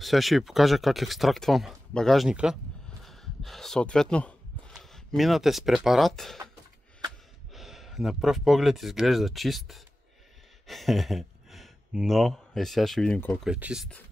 Сега ще ви покажа как екстрактвам багажника. Съответно, минът е с препарат. На пръв поглед изглежда чист. Но, сега ще видим колко е чист.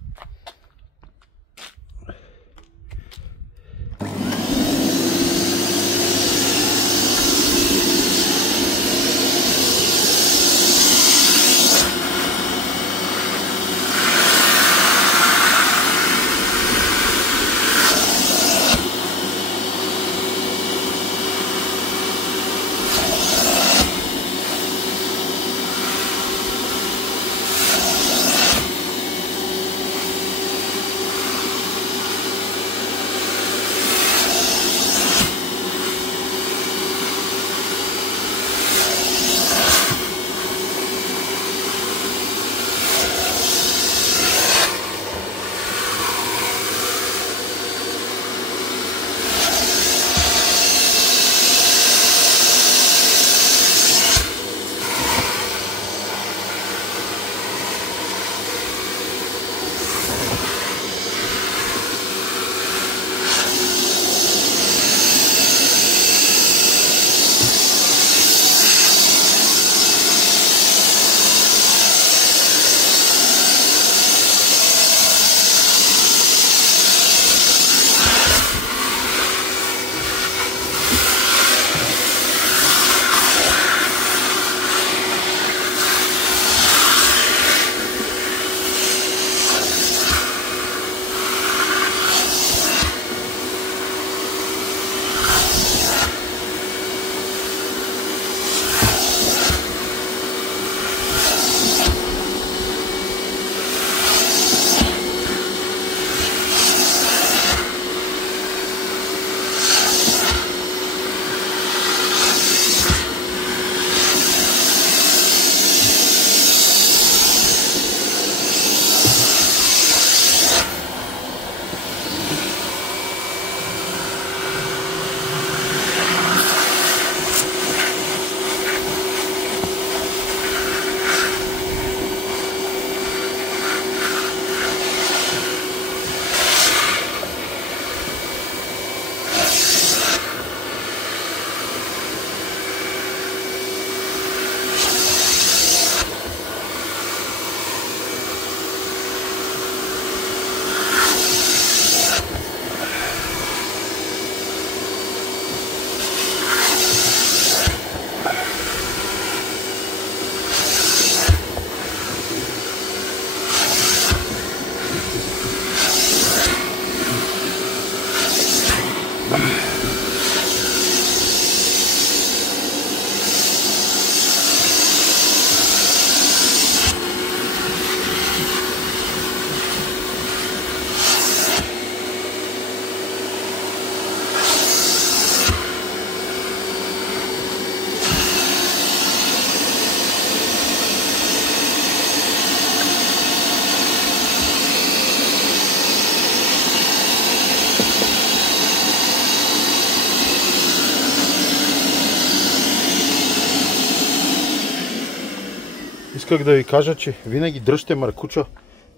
Исках да ви кажа, че винаги дръжте маркуча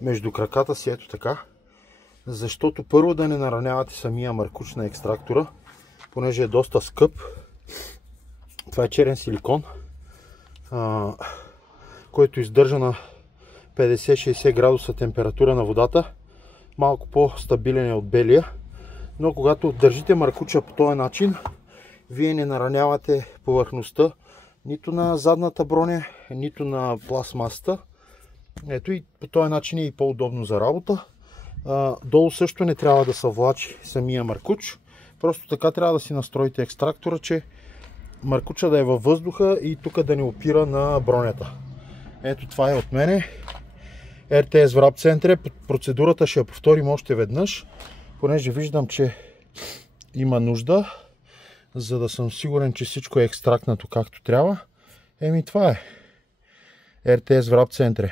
между краката си, ето така, защото първо да не наранявате самия маркуч на екстрактора, понеже е доста скъп. Това е черен силикон, който издържа на 50-60 градуса температура на водата. Малко по-стабилен е от белия, но когато държите маркуча по този начин, вие не наранявате повърхността нито на задната броня, нито на пластмасата. Ето и по този начин е и по-удобно за работа. Долу също не трябва да се влачи самия маркуч. Просто така трябва да си настроите екстрактора, че маркуча да е във въздуха и тук да не опира на бронята. Ето това е от мене. RTS Wrap Center. Процедурата ще я повторим още веднъж, понеже виждам, че има нужда, за да съм сигурен, че всичко е екстрактнато както трябва. Еми това е. RTS Wrap Center.